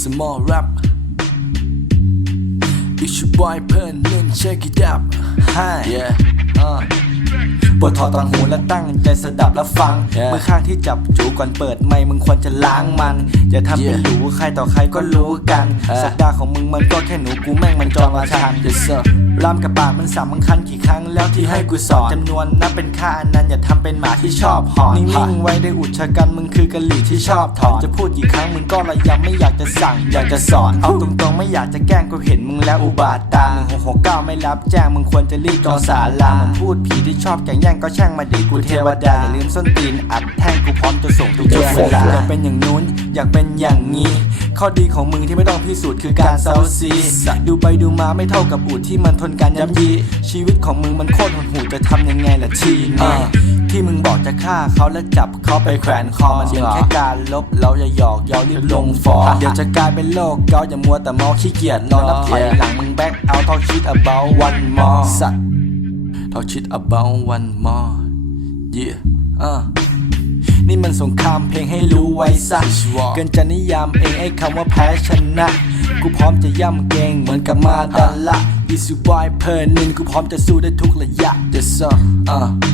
some more rap. It's your boy เพิ่นเล่น check it up Hi yeah uh ปวดถอดตอนหูและตั้งใจสดับและฟัง Yeah มือข้างที่จับจูก่อนเปิดไม่มึงควรจะล้างมัน อย่าทำเป็น Yeah หรูใครต่อใครก็รู้กันเออสักดาของมึงมันก็แค่หนูกูแม่งมันจอมาชัน yes sir รำกับปากมันสำคัญกี่ครั้งแล้วที่ให้กูสอนจำนวนนับเป็นค่าอันนั้นอย่าทำเป็นหมาที่ชอบหอนนิ่งๆไว้ได้อุดชะกันมึงคือกะหลี่ที่ชอบถอนจะพูดกี่ครั้งมึงก็ระยำไม่อยากจะสั่ง อยากจะสอนเอาตรงๆไม่อยากจะแกล้งกูเห็นมึงแล้วอุบาทตามึงหกเก้าไม่รับแจ้ง มึงควรจะรีบจองสาลามึงพูดผีที่ชอบแก่งแย่งก็แช่งมาดีกูเทวดาอย่าลืมส้นตีนอัดแท่งกูพร้อมจะส่งทุกช่งเวลา อยากเป็นอย่างนู้น อยากเป็นอย่างนี้ ข้อดีของมึงที่ไม่ต้องพิสูจน์คือการเซาซีดูไปดูมาไม่เท่ากับอูดที่มันทนการย้ำยี ชีวิตของมึงมันโคตรหดหู่จะทำยังไงล่ะทีนี้ที่มึงบอกจะฆ่าเขาแล้วจับเขาไปแขวนคอมันเป็นแค่การลบเราอย่าหยอกเย้ารีบลงฟอร์มเดี๋ยวจะกลายเป็นโรคเกาอย่ามัวแต่เมาขี้เกียจรอนับถอยหลังมึงแบ็คเอาท้องคิด about one more สัตว์ talk shit about one more yeah uh นี่มันสงครามเพลงให้รู้ไว้ซะ Sure เกินจะนิยามเองไอ้คำว่าแพ้ชนะ กูพร้อมจะย่ำเกรงเหมือนกับมาดาละอิสุบอยเพอร์นินกูพร้อมจะสู้ได้ทุกระยะ yes sir uh